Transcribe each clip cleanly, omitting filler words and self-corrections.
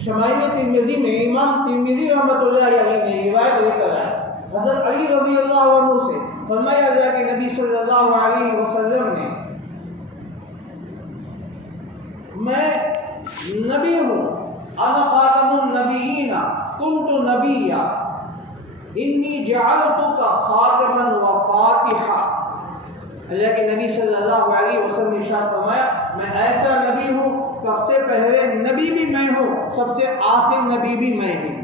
شمائل ترمذی میں امام ترمذی رحمۃ اللہ علیہ نے روایت لے کر آیا حضرت علی رضی اللہ عنہ سے، فرمایا اللہ کے نبی صلی اللہ علیہ وسلم نے، میں نبی ہوں، انا خاتم النبیین کنت نبیا انی جعلتک خاتما و فاتحا۔ اللہ کے نبی صلی اللہ علیہ وسلم نے ارشاد فرمایا میں ایسا نبی ہوں، سب سے پہلے نبی بھی میں ہوں، سب سے آخر نبی بھی میں ہوں۔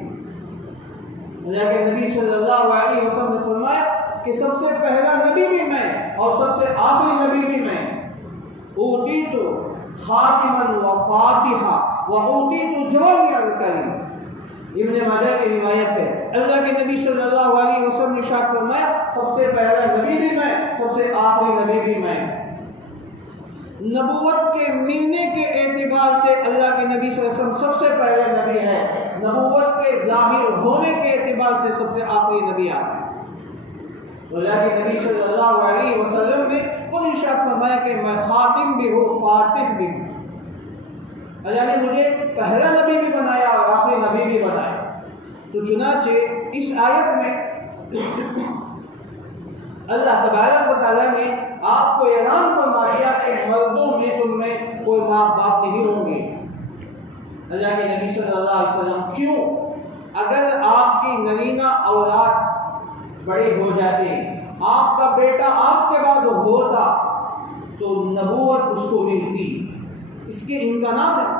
اللہ کے نبی صلی اللہ علیہ وسلم نے فرمایا کہ سب سے پہلا نبی بھی میں اور سب سے آخری نبی بھی میں۔ اوتیت خاتما و فاتحا و اوتیت جوامع الکلم۔ ابن ماجہ کی روایت ہے، اللہ کے نبی صلی اللہ علیہ وسلم نے ارشاد فرمایا سب سے پہلا نبی بھی میں، سب سے آخری نبی بھی میں۔ نبوت کے ملنے کے اعتبار سے اللہ کے نبی صلی اللہ علیہ وسلم سب سے پہلے نبی ہے، نبوت کے ظاہر ہونے کے اعتبار سے سب سے آخری نبی آپ ہیں۔ تو اللہ کے نبی صلی اللہ علیہ وسلم نے خود ارشاد فرمایا کہ میں خاتم بھی ہوں، فاتح بھی ہوں۔ اللہ نے مجھے پہلا نبی بھی بنایا اور آخری نبی بھی بنایا۔ تو چنانچہ اس آیت میں اللہ تبارک و تعالیٰ نے آپ کو اعلان فرما دیا کہ مردوں میں تم میں کوئی ماں باپ نہیں ہوں گے۔ اللہ کے نبی صلی اللہ علیہ وسلم کیوں؟ اگر آپ کی نرینہ اولاد بڑے ہو جاتے، آپ کا بیٹا آپ کے بعد ہوتا تو نبوت اس کو ملتی، اس کے امکانات ہیں۔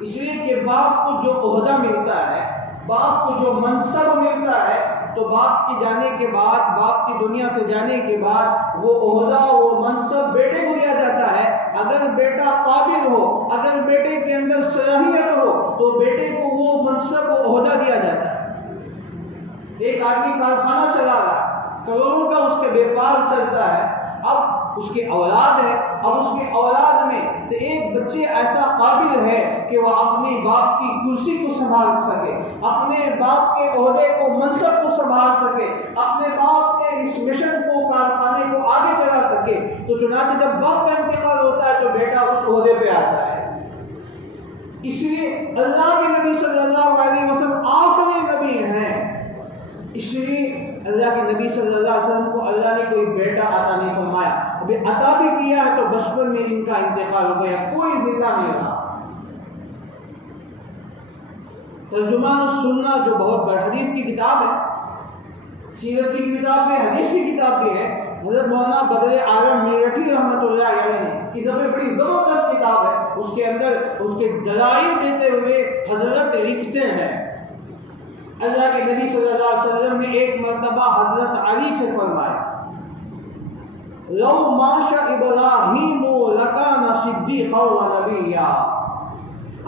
اس لیے کہ باپ کو جو عہدہ ملتا ہے، باپ کو جو منصب ملتا ہے، تو باپ کے جانے کے بعد، باپ کی دنیا سے جانے کے بعد وہ عہدہ، وہ منصب بیٹے کو دیا جاتا ہے۔ اگر بیٹا قابل ہو، اگر بیٹے کے اندر صلاحیت ہو تو بیٹے کو وہ منصب و عہدہ دیا جاتا ہے۔ ایک آدمی کارخانہ چلا رہا ہے، کروڑوں کا اس کے بیپار چلتا ہے، اب اس کی اولاد ہے، اب اس کی اولاد میں تو ایک بچے ایسا قابل ہے کہ وہ اپنے باپ کی کرسی کو سنبھال سکے، اپنے باپ کے عہدے کو، منصب کو سنبھال سکے، اپنے باپ کے اس مشن کو، کارخانے کو آگے چلا سکے۔ تو چنانچہ جب باپ کا انتقال ہوتا ہے تو بیٹا اس عہدے پہ آتا ہے۔ اس لیے اللہ کے نبی صلی اللہ علیہ وسلم آخری نبی ہیں، اس لیے اللہ کے نبی صلی اللہ علیہ وسلم کو اللہ نے کوئی بیٹا عطا نہیں فرمایا، ابھی عطا بھی کیا ہے تو بچپن میں ان کا انتقال ہو گیا، کوئی زندہ نہیں رہا۔ ترجمان السنہ جو بہت بڑی حدیث کی کتاب ہے، سیرت کی کتاب ہے، حدیث کی کتاب بھی ہے، حضرت مولانا بدر عالم میرٹھی رحمۃ اللہ علیہ نے کی بڑی زبردست کتاب ہے، اس کے اندر اس کے دلائل دیتے ہوئے حضرت لکھتے ہیں، اللہ کے نبی صلی اللہ علیہ وسلم نے ایک مرتبہ حضرت علی سے فرمایا لو معاش ابراہیم لکان صدیقا و نبیا،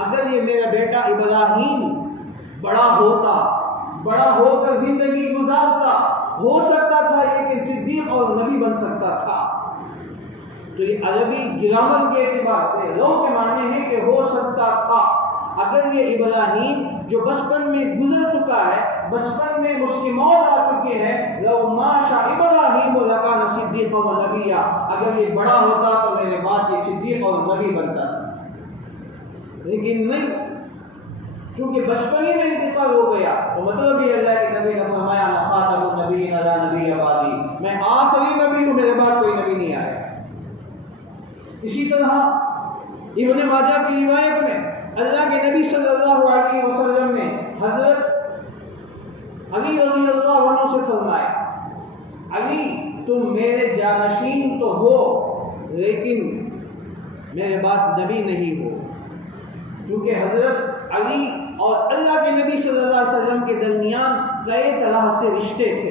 اگر یہ میرا بیٹا ابراہیم بڑا ہوتا، بڑا ہو کر زندگی گزارتا، ہو سکتا تھا لیکن صدیق اور نبی بن سکتا تھا۔ تو یہ عربی گرامر کے اعتبار سے لو کے معنی ہے کہ ہو سکتا تھا۔ اگر یہ ابراہیم جو بچپن میں گزر چکا ہے، بچپن میں اس کی موت آ چکی ہے، لو معاش ابراہیم لکان صدیقا و نبیا، اگر یہ بڑا ہوتا تو میرے بعد یہ صدیق اور نبی بنتا تھا، لیکن نہیں، چونکہ بچپن ہی میں انتقال ہو گیا تو مطلب یہ اللہ کے نبی نے فرمایا انا خاتم النبیین لا نبی بعدی، میں آخری نبی ہوں، میرے بعد کوئی نبی نہیں آیا۔ اسی طرح ابن ماجہ کی روایت میں اللہ کے نبی صلی اللہ علیہ وسلم نے حضرت علی رضی اللہ عنہ سے فرمایا علی تم میرے جانشین تو ہو لیکن میرے بعد نبی نہیں ہو، کیونکہ حضرت علی اور اللہ کے نبی صلی اللہ علیہ وسلم کے درمیان کئی طرح سے رشتے تھے۔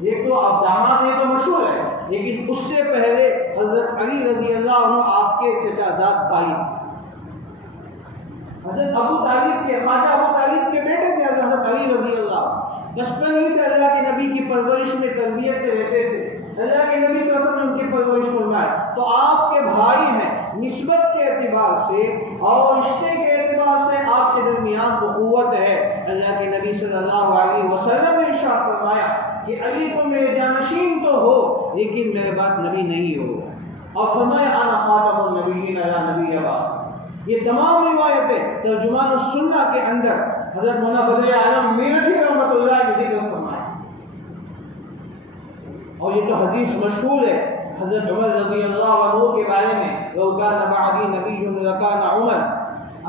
ایک تو آپ داماد ہیں تو مشہور ہے، لیکن اس سے پہلے حضرت علی رضی اللہ عنہ آپ کے چچا زاد بھائی تھے۔ حضرت ابو طالب کے، خواجہ ابو طالب کے بیٹے تھے حضرت علی رضی اللہ، بچپن ہی سے اللہ کے نبی کی پرورش میں، تربیت میں رہتے تھے، اللہ کے نبی صلی اللہ علیہ وسلم نے ان کی پرورش فرمائی، تو آپ کے بھائی ہیں، نسبت کے اعتبار سے اور رشتے کے اعتبار سے آپ کے درمیان اخوت ہے۔ اللہ کے نبی صلی اللہ علیہ وسلم نے ارشاد فرمایا کہ علی تو میرے جانشین تو ہو لیکن میرے بعد نبی نہیں ہو، اور فرمایا انا خاتم النبیین لا نبی بعد۔ یہ تمام روایتیں ترجمان السنہ کے اندر حضرت مولانا بدر عالم میرٹھی رحمۃ اللہ علیہ ذکر فرمائے. اور یہ تو حدیث مشہور ہے حضرت عمر رضی اللہ عنہ کے بارے میں، لو کان بعدی نبی لکان عمر،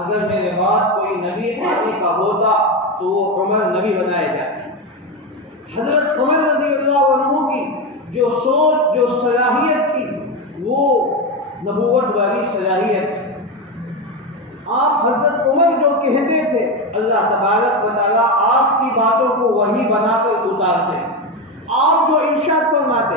اگر میرے بعد کوئی نبی آنے کا ہوتا تو وہ عمر نبی بنائے جاتے. حضرت عمر رضی اللہ عنہ کی جو سوچ، جو صلاحیت تھی، وہ نبوت والی صلاحیت تھی. آپ حضرت عمر جو کہتے تھے اللہ تبارک و تعالیٰ آپ کی باتوں کو وحی بنا کر اتارتے تھے. آپ جو ارشاد فرماتے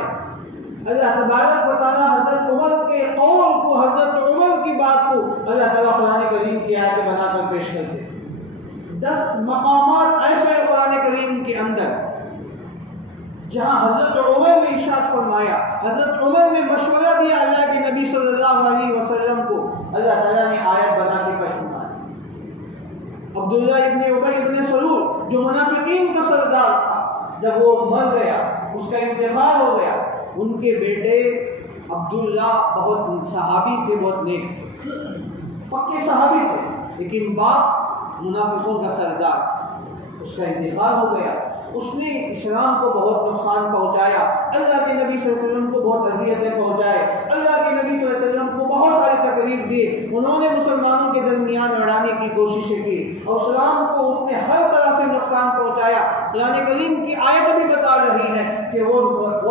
اللہ تبارک و تعالیٰ حضرت عمر کے قول کو، حضرت عمر کی بات کو اللہ تعالیٰ قرآن کریم کی آیتیں بنا کر پیش کرتے تھے. 10 مقامات ایسے ہیں قرآن کریم کے اندر جہاں حضرت عمر نے ارشاد فرمایا، حضرت عمر نے مشورہ دیا اللہ کے نبی صلی اللہ علیہ وسلم کو، اللہ تعالیٰ نے آیت بنا کے پیش فرمایا. عبداللہ ابن ابی ابن سلول جو منافقین کا سردار تھا، جب وہ مر گیا، اس کا انتقال ہو گیا، ان کے بیٹے عبداللہ بہت صحابی تھے، بہت نیک تھے، پکے صحابی تھے، لیکن باپ منافقوں کا سردار تھا. اس کا انتقال ہو گیا. اس نے اسلام کو بہت نقصان پہنچایا، اللہ کے نبی صلی اللہ علیہ وسلم کو بہت اذیتیں پہنچائے، اللہ کے نبی صلی اللہ علیہ وسلم کو بہت ساری تکلیف دی. انہوں نے مسلمانوں کے درمیان لڑانے کی کوششیں کی اور اسلام کو اس نے ہر طرح سے نقصان پہنچایا. قرآن کریم کی آیت بھی بتا رہی ہے کہ وہ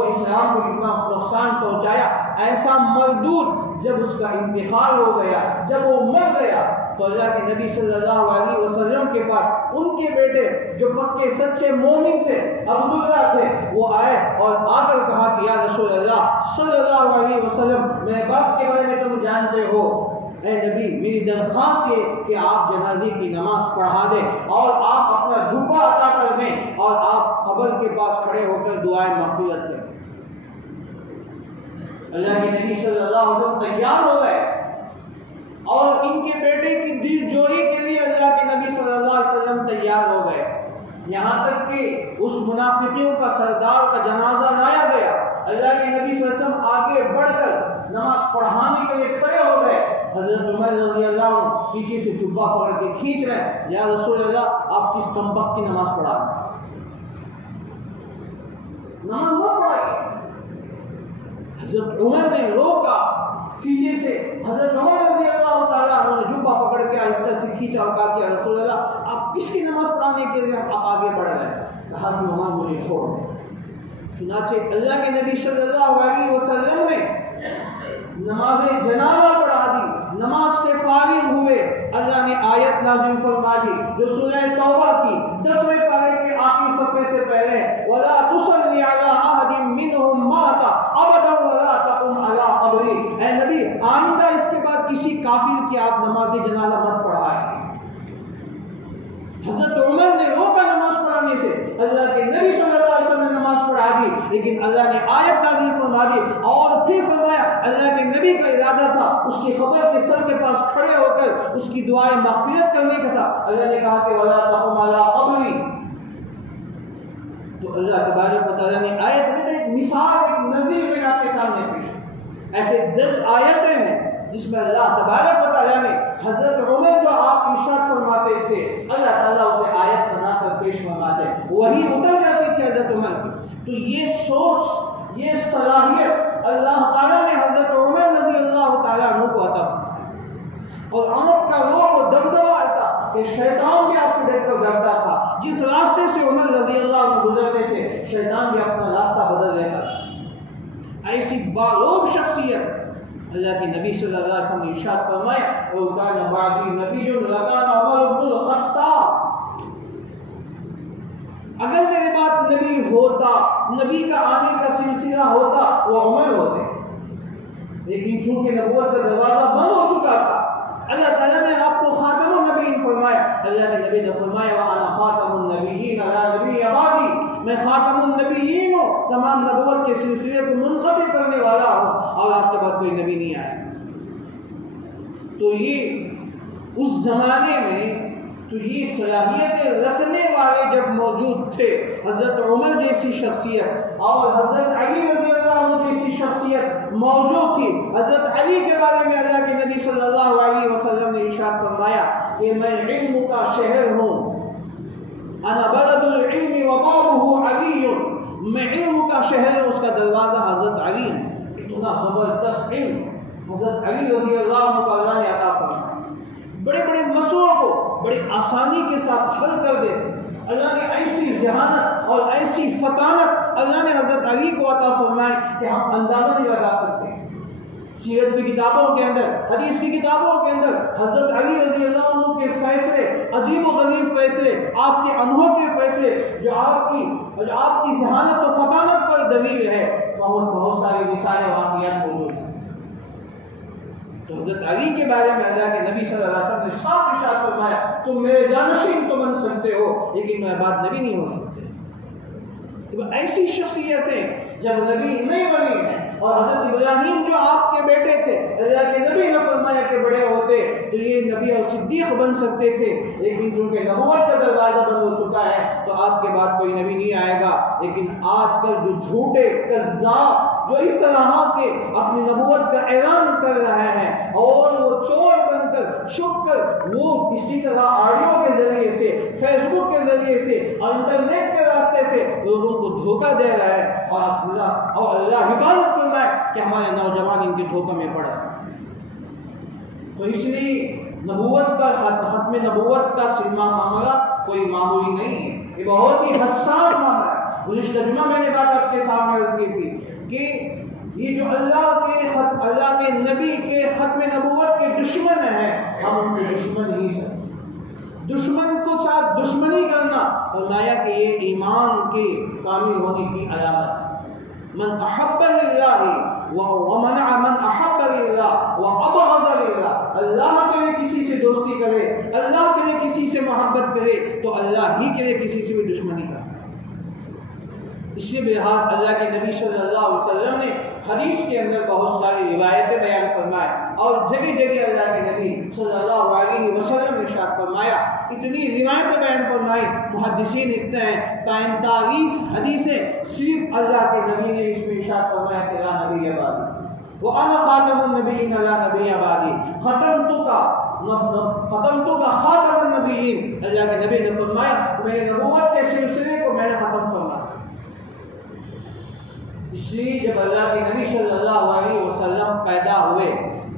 اسلام کو کتنا نقصان پہنچایا. ایسا مردود جب اس کا انتقال ہو گیا، جب وہ مر گیا، تو اللہ کے نبی صلی اللہ علیہ وسلم کے پاس ان کے بیٹے جو پکے سچے مومن تھے، عبداللہ تھے، وہ آئے اور آ کر کہا کہ یا رسول اللہ صلی اللہ علیہ وسلم، میرے باپ کے بارے میں تم جانتے ہو، اے نبی میری درخواست یہ کہ آپ جنازے کی نماز پڑھا دیں اور آپ اپنا جھبا عطا کر دیں اور آپ قبر کے پاس کھڑے ہو کر دعائیں مغفرت کریں. اللہ کے نبی صلی اللہ علیہ وسلم تیار ہو گئے اور ان کے بیٹے کی دل جوئی کے لیے اللہ کے نبی صلی اللہ علیہ وسلم تیار ہو گئے. یہاں تک کہ اس منافقیوں کا سردار کا جنازہ لایا گیا. اللہ کے نبی صلی اللہ علیہ وسلم آگے بڑھ کر نماز پڑھانے کے لیے کھڑے ہو گئے. حضرت عمر رضی اللہ عنہ پیچھے سے جبہ پکڑ کے کھینچ رہے، یا رسول اللہ آپ کس کمبخت کی نماز پڑھا رہے ہیں؟ نماز وہ پڑھائی. حضرت عمر نے روکا پیچھے سے. حضرت عمر رضی اللہ تعالیٰ عنہ نے جبہ پکڑ کے آہستہ سے کھینچا اور کہا کہ رسول اللہ آپ کس کی نماز پڑھانے کے لیے آپ آگے بڑھ رہے ہیں؟ کہا کہ عمر مجھے چھوڑ دیں. چنانچہ اللہ کے نبی صلی اللہ علیہ وسلم نے نماز جنازہ پڑھا دی. نماز سے فارغ ہوئے، اللہ نے آیت نازل فرما دی جو سورہ توبہ کی 10ویں پارے کے آخری صفحے سے پہلے، وَلَا تُصَلِّ عَلَىٰ أَحَدٍ مِّنْهُمْ مَاتَ أَبَدًا وَلَا تَقُمْ عَلَىٰ قَبْرِهِ. اے نبی آئندہ اس کے بعد کسی کافر کی آپ نماز جنازہ مت پڑھائیں. حضرت عمر نے روکا نماز پڑھانے سے. اللہ کے نبی صلی اللہ علیہ وسلم نے نماز پڑھا دی، لیکن اللہ نے آیت نازل فرما دی اور پھر فرمایا اللہ کے نبی کا ارادہ تھا اس کی قبر کے سر کے پاس کھڑے ہو کر اس کی دعائیں مغفرت کرنے کا تھا. اللہ نے کہا کہ وَلَا تَقُمْ عَلَىٰ قَبْرِي. تو اللہ تبارک و تعالیٰ نے آیت میں ایک مثال، ایک نظیر میں آپ کے سامنے پیش. ایسے 10 آیتیں ہیں جس میں اللہ تبارک و تعالیٰ نے حضرت عمر جو آپ ارشاد فرماتے تھے اللہ تعالیٰ اسے آیت بنا کر پیش فرماتے، وہی اتر جاتی تھی حضرت عمر کی. تو یہ سوچ، یہ صلاحیت اللہ تعالیٰ نے حضرت عمر رضی اللہ تعالیٰ عنہ کو عطا فرمایا. اور عمر کا روح و دبدبہ ایسا کہ شیطان بھی آپ کو دیکھ کر ڈرتا تھا. جس راستے سے عمر رضی اللہ عنہ گزرتے تھے شیطان بھی اپنا راستہ بدل لیتا تھا. ایسی باروب شخصیت اللہ کے نبی صلی اللہ علیہ وسلم نے ارشاد فرمایا وَكَانَ بَعْدِي نَبِيٌّ لَكَانَ عُمَرُ بْنُ الْخَطَّابِ. اگر میرے بعد نبی ہوتا، نبی کا آنے کا سلسلہ ہوتا، وہ عمر ہوتے. لیکن چونکہ نبوت کا دروازہ بند ہو چکا تھا، اللہ تعالیٰ نے آپ کو خاتم النبیین فرمایا. اللہ کے نبی نے فرمایا وَأَنَا خَاتَمُ النَّبِيِّينَ لَا نَبِيَّ بَعْدِي. میں خاتم النبیین ہوں، تمام نبوت کے سلسلے کو منقطع کرنے والا ہوں اور آپ کے بعد کوئی نبی نہیں آئے. تو یہ اس زمانے میں تو یہ صلاحیتیں رکھنے والے جب موجود تھے، حضرت عمر جیسی شخصیت اور حضرت علی رضی اللہ عنہ جیسی شخصیت موجود تھی. حضرت علی کے بارے میں اللہ کے نبی صلی اللہ علیہ وسلم نے ارشاد ارشاد فرمایا کہ میں علم کا شہر ہوں، انا بلد العلم وبابہ علی، میں علم کا شہر ہوں، اس کا دروازہ حضرت علی ہے۔ اتنا زبردست علم حضرت علی رضی اللہ عنہ کو اللہ نے عطا فرمایا، بڑے بڑے مسئلوں کو بڑی آسانی کے ساتھ حل کر دیتے۔ اللہ نے ایسی ذہانت اور ایسی فطانت اللہ نے حضرت علی کو عطا فرمائی کہ ہم اندازہ نہیں لگا سکتے۔ سیرت کی کتابوں کے اندر، حدیث کی کتابوں کے اندر حضرت علی رضی اللہ عنہ کے فیصلے، عجیب و غریب فیصلے، آپ کے انوکھے فیصلے جو آپ کی ذہانت و فطانت پر دلیل ہے، بہت سارے مثالیں واقعات موجود ہیں۔ تو حضرت علی کے بارے میں اللہ کے نبی صلی اللہ علیہ وسلم نے صاف ارشاد فرمایا تم میرے جانشین تو بن سکتے ہو لیکن میرے بعد نبی نہیں ہو سکتے۔ تو ایسی شخصیتیں جب نبی نہیں بنی ہیں، اور حضرت ابراہیم جو آپ کے بیٹے تھے، اللہ کے نبی نے فرمایا کہ بڑے ہوتے تو یہ نبی اور صدیق بن سکتے تھے، لیکن چونکہ نبوت کا دروازہ بند ہو چکا ہے تو آپ کے بعد کوئی نبی نہیں آئے گا۔ لیکن آج کل جو جھوٹے کذاب جو اس طرح کے اپنی نبوت کا اعلان کر رہے ہیں اور وہ چور بن کر چھپ کر وہ اسی طرح آڈیو کے ذریعے سے، فیس بک کے ذریعے سے اور انٹرنیٹ کے راستے سے لوگوں کو دھوکہ دے رہا ہے، اور اللہ حفاظت فرمائے کہ ہمارے نوجوان ان کے دھوکے میں پڑے۔ تو اس لیے ختم نبوت کا معاملہ کوئی معمولی نہیں ہے، یہ بہت ہی حساس معاملہ ہے۔ گزشتہ جمعہ میں نے بات آپ کے سامنے عرض کی تھی کہ یہ جو اللہ کے نبی کے ختم نبوت کے دشمن ہیں، ہم ان کے دشمن ہی سکتے۔ دشمن کو ساتھ دشمنی کرنا فرمایا کہ یہ ایمان کے کامل ہونے کی علامت ہے۔ من احب للہ ومنع من احب للہ وابغض للہ، اللہ کے لیے کسی سے دوستی کرے، اللہ کے لیے کسی سے محبت کرے تو اللہ ہی کے لیے کسی سے بھی دشمنی کرے۔ اسی بہار اللہ کے نبی صلی اللہ علیہ وسلم نے حدیث کے اندر بہت ساری روایتیں بیان فرمائے، اور جگہ جگہ اللہ کے نبی صلی اللہ علیہ وسلم نے ارشاد فرمایا، اتنی روایتیں بیان فرمائی، محدثین لکھتے ہیں 45 حدیثیں صرف اللہ کے نبی نے اس میں ارشاد فرمایا کہ لا نبی بعدی وَأَنَا خَاتَمُ النَّبِيِّينَ لَا نَبِيَّ بَعْدِي، ختمتُ کا خاتم النبیین، اللہ کے نبی نے فرمایا میرے نبوت کے سلسلے کو میں نے ختم فرمایا۔ اس لیے جب اللہ کے نبی صلی اللہ علیہ وسلم پیدا ہوئے،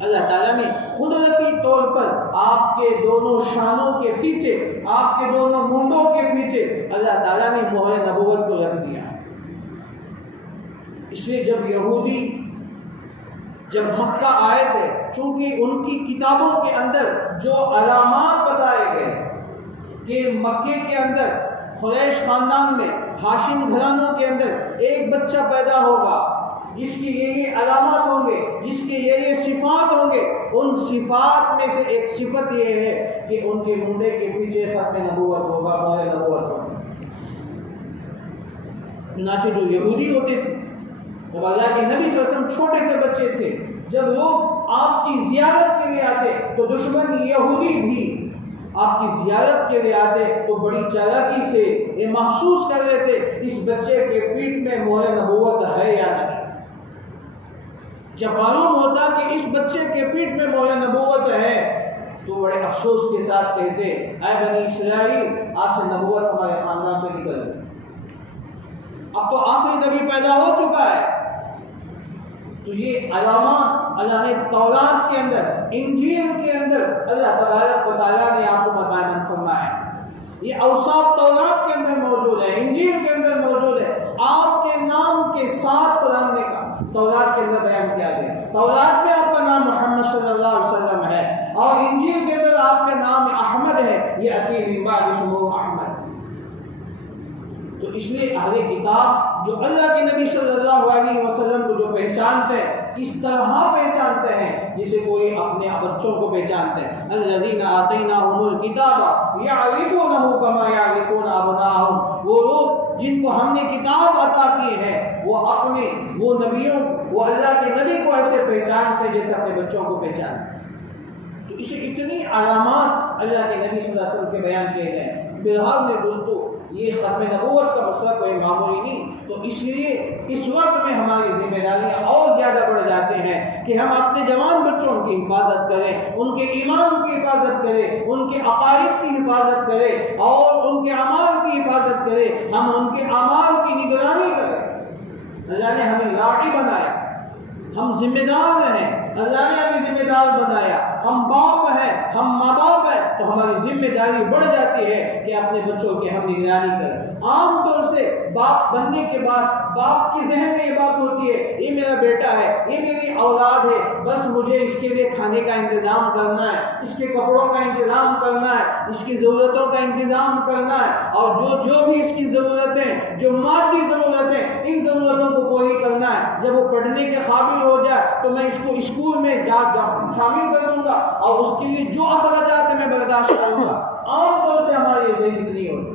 اللہ تعالیٰ نے قدرتی طور پر آپ کے دونوں شانوں کے پیچھے، آپ کے دونوں منڈوں کے پیچھے اللہ تعالیٰ نے مہر نبوت کو رکھ دیا۔ اس لیے جب یہودی جب مکہ آئے تھے، چونکہ ان کی کتابوں کے اندر جو علامات بتائے گئے کہ مکے کے اندر قریش خاندان میں، ہاشم گھرانوں کے اندر ایک بچہ پیدا ہوگا جس کی یہ علامات ہوں گے، جس کے یہ صفات ہوں گے، ان صفات میں سے ایک صفت یہ ہے کہ ان کے منڈے کے پیچھے ختم نبوت ہوگا، مہر نبوت ہوگا۔ چنانچہ جو یہودی ہوتے تھے، جب اللہ کے نبی صلی اللہ علیہ وسلم چھوٹے سے بچے تھے، جب لوگ آپ کی زیارت کے لیے آتے تو دشمن یہودی بھی آپ کی زیارت کے لیے آتے تو بڑی چالاکی سے یہ محسوس کر لیتے اس بچے کے پیٹ میں مہر نبوت ہے یا نہیں۔ جب معلوم ہوتا کہ اس بچے کے پیٹ میں مہر نبوت ہے تو بڑے افسوس کے ساتھ کہتے اے بنی اسرائیل، آج سے نبوت ہمارے خاندان سے نکل گئی، اب تو آخری نبی پیدا ہو چکا ہے۔ تو یہ علامات اللہ نے تورات کے اندر، انجیل کے اندر اللہ تبارک و تعالیٰ نے آپ کو متعین فرمایا ہے۔ یہ اوصاف تورات کے اندر موجود ہے، انجیل کے اندر موجود ہے، آپ کے نام کے ساتھ قرآن نے کہا تورات کے اندر بیان کیا گیا۔ تورات میں آپ کا نام محمد صلی اللہ علیہ وسلم ہے، اور انجیل کے اندر آپ کے نام احمد ہے، یہ عتی من بعد اسمہ احمد۔ تو اس لیے اہل کتاب جو اللہ کے نبی صلی اللہ علیہ وسلم کو جو پہچانتے ہیں، اس طرح پہچانتے ہیں جسے کوئی اپنے بچوں کو پہچانتے ہیں۔ الذین آتیناہم الکتاب یعرفونہ کما یعرفون ابناءہم، وہ لوگ جن کو ہم نے کتاب عطا کی ہے وہ نبیوں، وہ اللہ کے نبی کو ایسے پہچانتے ہیں جیسے اپنے بچوں کو پہچانتے ہیں۔ تو اسے اتنی علامات اللہ کے نبی صلی اللہ علیہ وسلم کے بیان کیے گئے۔ بہرحال نے دوستو، یہ ختم نبوت کا مسئلہ کوئی معمولی نہیں. تو اس لیے اس وقت میں ہماری ذمہ داریاں اور زیادہ بڑھ جاتے ہیں کہ ہم اپنے جوان بچوں کی حفاظت کریں، ان کے ایمان کی حفاظت کریں، ان کے عقائد کی حفاظت کریں اور ان کے اعمال کی حفاظت کریں. ہم ان کے اعمال کی نگرانی کریں. اللہ نے ہمیں لاٹھی بنایا، ہم ذمہ دار ہیں. اللہ نے ہمیں ذمہ دار بنایا، ہم باپ ہیں، ہم ماں باپ ہیں، تو ہماری ذمہ داری بڑھ جاتی ہے کہ اپنے بچوں کی ہم نگرانی کریں. عام طور سے باپ بننے کے بعد باپ کے ذہن میں یہ بات ہوتی ہے یہ میرا بیٹا ہے، یہ میری اولاد ہے، بس مجھے اس کے لیے کھانے کا انتظام کرنا ہے، اس کے کپڑوں کا انتظام کرنا ہے، اس کی ضرورتوں کا انتظام کرنا ہے، اور جو بھی اس کی ضرورتیں، جو مادی ضرورتیں، ان ضرورتوں کو پوری کرنا ہے. جب وہ پڑھنے کے قابل ہو جائے تو میں اس کو اسکول میں شامل کر دوں گا اور اس کے لیے جو اخراجات ہیں میں برداشت کروں گا. عام طور سے ہماری یہ ذہن نہیں ہوتی.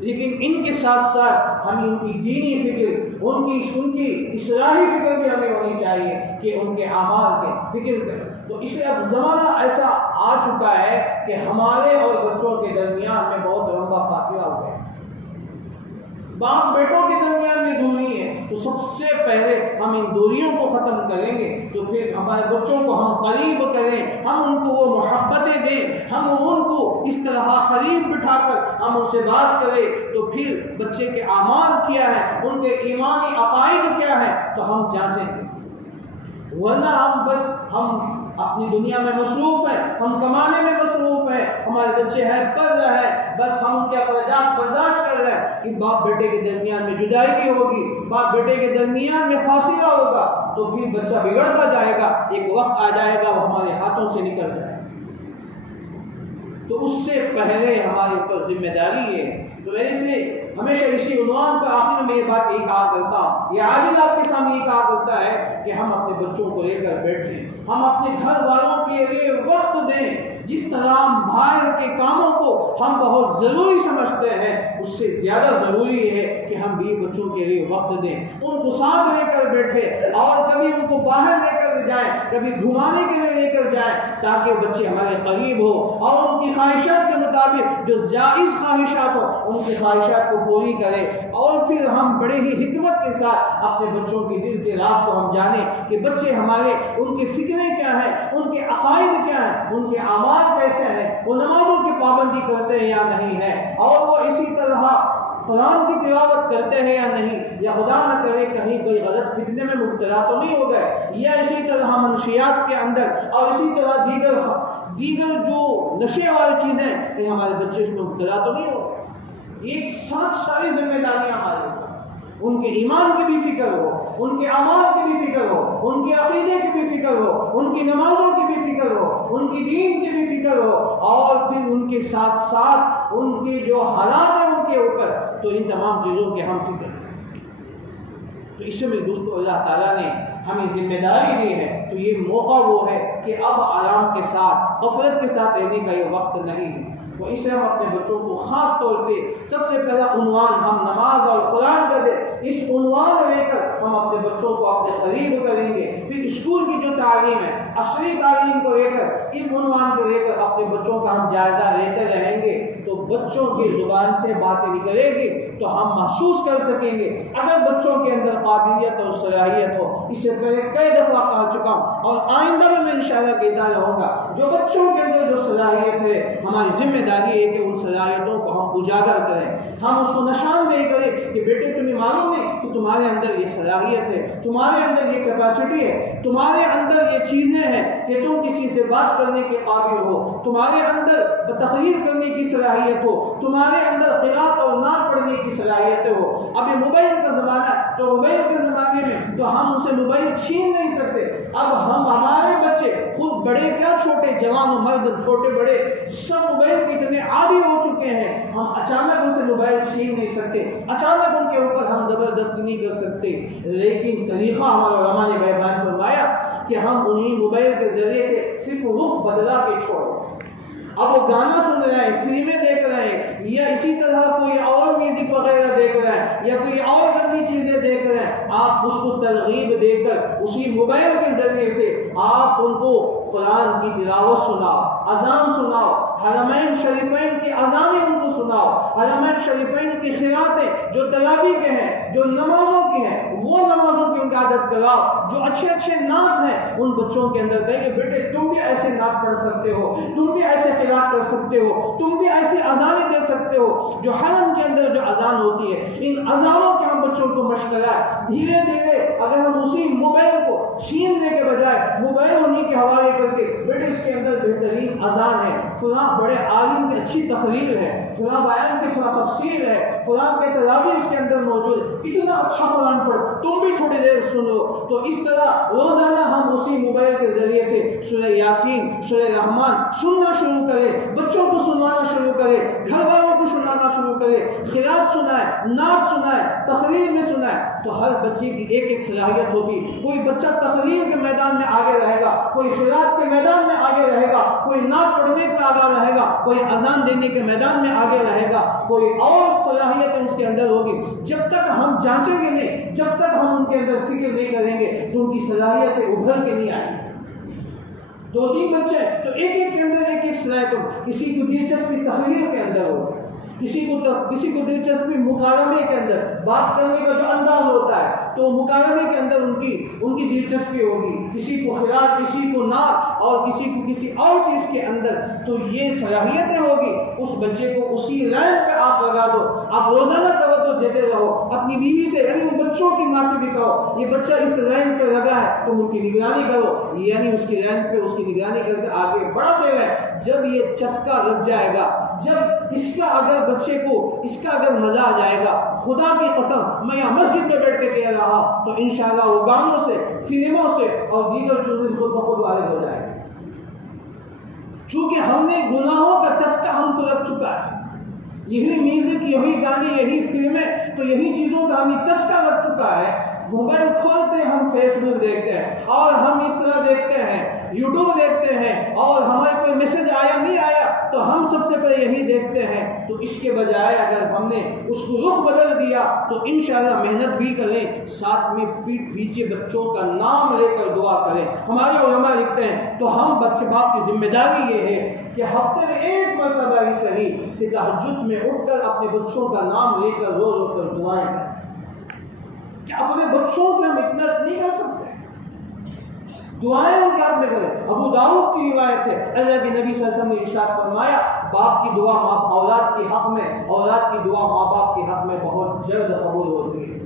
لیکن ان کے ساتھ ساتھ ہمیں ان کی دینی فکر، ان کی اصلاحی فکر بھی ہمیں ہونی چاہیے کہ ان کے اعمال کے فکر کریں. تو اس لیے اب زمانہ ایسا آ چکا ہے کہ ہمارے اور بچوں کے درمیان میں بہت لمبا فاصلہ ہو گیا ہے. باپ بیٹوں کے درمیان میں دوری ہے، تو سب سے پہلے ہم ان دوریوں کو ختم کریں گے تو پھر ہمارے بچوں کو ہم قریب کریں، ہم ان کو وہ محبتیں دیں، ہم ان کو اس طرح قریب بٹھا کر ہم ان سے بات کریں، تو پھر بچے کے اعمال کیا ہے، ان کے ایمانی عقائد کیا ہے تو ہم جانچیں گے. ورنہ ہم اپنی دنیا میں مصروف ہیں، ہم کمانے میں مصروف ہیں، ہمارے بچے ہیں پڑھ رہے ہیں، بس ہم ان کے اخراجات برداشت کر رہے ہیں کہ باپ بیٹے کے درمیان میں جدائی ہوگی، باپ بیٹے کے درمیان میں فاصلہ ہوگا، تو پھر بچہ بگڑتا جائے گا. ایک وقت آ جائے گا وہ ہمارے ہاتھوں سے نکل جائے گا. تو اس سے پہلے ہمارے اوپر ذمہ داری ہے. تو میں اس لیے ہمیشہ اسی عنوان پر آخر میں یہ بات یہی کہا کرتا ہوں، یہ عاجل آپ کے سامنے یہ کہا کرتا ہے کہ ہم اپنے بچوں کو لے کر بیٹھیں، ہم اپنے گھر والوں کے لیے وقت دیں. جس طرح ہم باہر کے کاموں کو ہم بہت ضروری سمجھتے ہیں، اس سے زیادہ ضروری ہے کہ ہم بھی بچوں کے لیے وقت دیں، ان کو ساتھ لے کر بیٹھے اور کبھی ان کو باہر لے کر جائیں، کبھی گھمانے کے لیے لے کر جائیں، تاکہ بچے ہمارے قریب ہو اور ان کی خواہشات کے مطابق جو جائز خواہشات ہو ان کی خواہشات کو پوری کرے. اور پھر ہم بڑے ہی حکمت کے ساتھ اپنے بچوں کے دل کے راز کو ہم جانیں کہ بچے ہمارے ان کی فکریں کیا ہیں، ان کے عقائد کیا ہیں، ان کے اعمال کیسے ہیں، وہ نمازوں کی پابندی کرتے ہیں یا نہیں ہے، اور وہ اسی طرح قرآن کی تلاوت کرتے ہیں یا نہیں، یا خدا نہ کرے کہیں کوئی غلط فتنے میں مبتلا تو نہیں ہو گئے، یا اسی طرح منشیات کے اندر اور اسی طرح دیگر جو نشے والی چیزیں کہ ہمارے بچے اس میں مبتلا تو نہیں ہو گئے. ایک ساتھ ساری ذمہ داریاں ہمارے اوپر، ان کے ایمان کی بھی فکر ہو، ان کے اعمال کی بھی فکر ہو، ان کے عقیدے کی بھی فکر ہو، ان کی نمازوں کی بھی فکر ہو، ان کی دین کی بھی فکر ہو، اور پھر ان کے ساتھ ساتھ ان کے جو حالات ہیں ان کے اوپر، تو ان تمام چیزوں کے ہم فکر ہیں. تو اس میں دوستو اللہ تعالیٰ نے ہمیں ذمہ داری دی ہے، تو یہ موقع وہ ہے کہ اب آرام کے ساتھ غفلت کے ساتھ رہنے کا یہ وقت نہیں ہے. تو اس لیے ہم اپنے بچوں کو خاص طور سے سب سے پہلا عنوان ہم نماز اور قرآن کا دیں. اس عنوان لے کر ہم اپنے بچوں کو اپنے قریب کریں گے. پھر اسکول کی جو تعلیم ہے، عصری تعلیم کو لے کر، اس عنوان کو لے کر اپنے بچوں کا ہم جائزہ لیتے رہیں گے، تو بچوں کی زبان سے باتیں نکلے گی تو ہم محسوس کر سکیں گے. اگر بچوں کے اندر قابلیت اور صلاحیت ہو، اس سے پہلے کئی دفعہ کہہ چکا ہوں اور آئندہ بھی میں انشاءاللہ کہتا رہوں گا، جو بچوں کے اندر جو صلاحیت ہے ہماری ذمہ داری ہے کہ ان صلاحیتوں کو ہم اجاگر کریں، ہم اس کو نشاندہی کریں کہ بیٹے تمہیں معلوم نہیں کہ تمہارے اندر یہ صلاحیت ہے، تمہارے اندر یہ کیپیسٹی ہے، تمہارے اندر یہ چیزیں ہیں کہ تم کسی سے بات کرنے کے قابل ہو، تمہارے اندر تقریر کرنے کی صلاحیت ہو، تمہارے اندر قرات اور نعت پڑھنے کی صلاحیت ہو. اب یہ موبائل کا زمانہ ہے، تو موبائل کے زمانے میں تو ہم اسے موبائل چھین نہیں سکتے. اب ہمارے بچے خود بڑے کیا چھوٹے، جوان و مرد، چھوٹے بڑے سب موبائل کے اتنے عادی ہو چکے ہیں، ہم اچانک ان سے موبائل چھین نہیں سکتے، اچانک ان کے اوپر ہم زبردستی نہیں کر سکتے. لیکن طریقہ ہمارے علماء نے بیان فرمایا کہ ہم انہیں موبائل کے ذریعے سے صرف رخ بدلا کے چھوڑو. اب وہ گانا سن رہے ہیں، فلمیں دیکھ رہے ہیں، یا اسی طرح کوئی اور میوزک وغیرہ دیکھ رہے ہیں، یا کوئی اور گندی چیزیں دیکھ رہے ہیں، آپ اس کو ترغیب دے کر اسی موبائل کے ذریعے سے آپ ان کو قرآن کی تلاوت سناؤ، اذان سناؤ، حرمین شریفین کی اذانیں ان کو سناؤ، حرمین شریفین کی قراتیں جو تراویح کے ہیں، جو نمازوں کی ہیں، وہ نمازوں کی ان کی عادت کراؤ، جو اچھے اچھے نعت ہیں ان بچوں کے اندر کہیں کہ بیٹے تم بھی ایسے نعت پڑھ سکتے ہو، تم بھی ایسے قرات کر سکتے ہو، تم بھی ایسی اذانیں دے سکتے ہو، جو حرم کے اندر جو اذان ہوتی ہے ان اذانوں کے ہم بچوں کو مشق کرائیں۔ دھیرے دھیرے اگر ہم اسی موبائل کو چھیننے کے بجائے موبائل انہیں کے حوالے کر کے بیٹے اس کے اندر بہترین اذان ہے، فلاں بڑے عالم کی اچھی تقریر ہے، فلاں بیان کی فلاں تفسیر ہے، فلاں کے تراویح اس کے اندر موجود ہے، کتنا اچھا قرآن پڑھ، تم بھی تھوڑی دیر سنو۔ تو اس طرح روزانہ ہم اسی موبائل کے ذریعے سے سورہ یاسین، سورہ رحمان سننا شروع کریں، بچوں کو سنانا شروع کریں، گھر والوں کو سنانا شروع کریں، قرات سنائیں، نعت سنائیں، تقریر میں سنائیں۔ تو ہر بچے کی ایک ایک صلاحیت ہوتی، کوئی بچہ تقریر کے میدان میں آگے رہے گا، کوئی قرات کے میدان میں آگے رہے گا، کوئی نعت پڑھنے میں آگے رہے گا، کوئی اذان دینے کے میدان میں آگے رہے گا، کوئی اور صلاحیتیں اس کے اندر ہوگی۔ جب تک ہم جانچیں گے نہیں، جب تک ہم ان کے اندر فکر نہیں کریں گے تو ان کی صلاحیتیں ابھر کے نہیں آئیں گی۔ دو تین بچے ہیں تو ایک ایک کے اندر ایک ایک صلاحیت ہو، کسی کو دلچسپی تقریر کے اندر ہو، کسی کو دلچسپی مکالمے کے اندر، بات کرنے کا جو انداز ہوتا ہے تو مکالمے کے اندر ان کی دلچسپی ہوگی، کسی کو قرات، کسی کو نعت اور کسی کو کسی اور چیز کے اندر، تو یہ صلاحیتیں ہوگی۔ اس بچے کو اسی لائن پہ آپ لگا دو، آپ روزانہ توجہ دیتے رہو، اپنی بیوی سے یعنی ان بچوں کی ماں سے بھی کہو یہ بچہ اس لائن پہ لگا ہے تم ان کی نگرانی کرو، یعنی اس کی لائن پہ اس کی نگرانی کر کے آگے بڑھاتے رہے۔ جب یہ چسکا لگ جائے گا، جب اس کا اگر بچے کو اس کا اگر مزہ آ جائے گا، خدا کی قسم میں یہاں مسجد میں بیٹھ کے کہہ رہا تو انشاءاللہ وہ گانوں سے، فلموں سے اور دیگر چیزوں سے خود بخود والد ہو جائے گا، چونکہ ہم نے گناہوں کا چسکا ہم کو لگ چکا ہے۔ یہی میوزک، یہی گانے، یہی فلمیں، تو یہی چیزوں کا ہمیں چسکا لگ چکا ہے۔ موبائل کھولتے ہیں ہم فیس بک دیکھتے ہیں اور ہم اس طرح دیکھتے ہیں، یوٹیوب دیکھتے ہیں، اور ہمارے کوئی میسج آیا نہیں آیا تو ہم سب سے پہلے یہی دیکھتے ہیں۔ تو اس کے بجائے اگر ہم نے اس کو رخ بدل دیا تو انشاءاللہ محنت بھی کریں، ساتھ میں پیٹھ پیچھے بچوں کا نام لے کر دعا کریں۔ ہمارے علماء لکھتے ہیں تو ہم بچے باپ کی ذمہ داری یہ ہے کہ ہفتے میں ایک مرتبہ ہی صحیح کہ تہجد میں اٹھ کر اپنے بچوں کا نام لے کر رو رو کر دعائیں کریں۔ کیا اپنے بچوں کی ہم اتنا نہیں کر سکتے؟ دعائیں ان کے ہاتھ میں کریں۔ ابو داؤد کی روایت ہے، اللہ کے نبی صلی اللہ علیہ وسلم نے ارشاد فرمایا باپ کی دعا اولاد کے حق میں، اولاد کی دعا ماں باپ کے حق میں بہت جلد قبول ہوتی ہے۔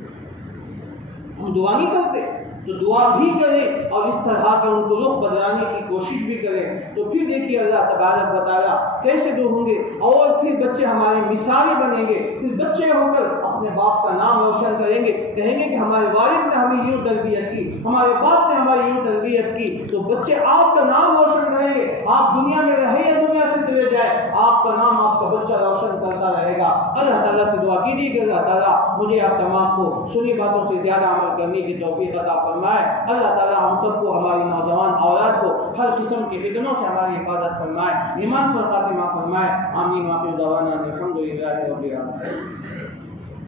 ہم دعا نہیں کرتے تو دعا بھی کریں اور اس طرح کے ان کو رخ بدلانے کی کوشش بھی کریں، تو پھر دیکھیے اللہ تبارک و تعالیٰ کیسے دو ہوں گے، اور پھر بچے ہمارے مثالی بنیں گے، پھر بچے ہو کر اپنے باپ کا نام روشن کریں گے، کہیں گے کہ ہمارے والد نے ہمیں یوں تربیت کی، ہمارے باپ نے ہماری یوں تربیت کی۔ تو بچے آپ کا نام روشن کریں گے، آپ دنیا میں رہے یا دنیا سے چلے جائے، آپ کا نام آپ کا بچہ روشن کرتا رہے گا۔ اللہ تعالیٰ سے دعا کیجیے کہ اللہ تعالیٰ مجھے آپ تمام کو سنی باتوں سے زیادہ عمل کرنے کی توفیق عطا فرمائے۔ اللہ تعالیٰ ہم سب کو، ہماری نوجوان اولاد کو ہر قسم کے فتنوں سے ہماری حفاظت فرمائے، ایمان پر خاتمہ فرمائے۔ آمین۔ واخر دعوانا الحمد للہ رب العالمین۔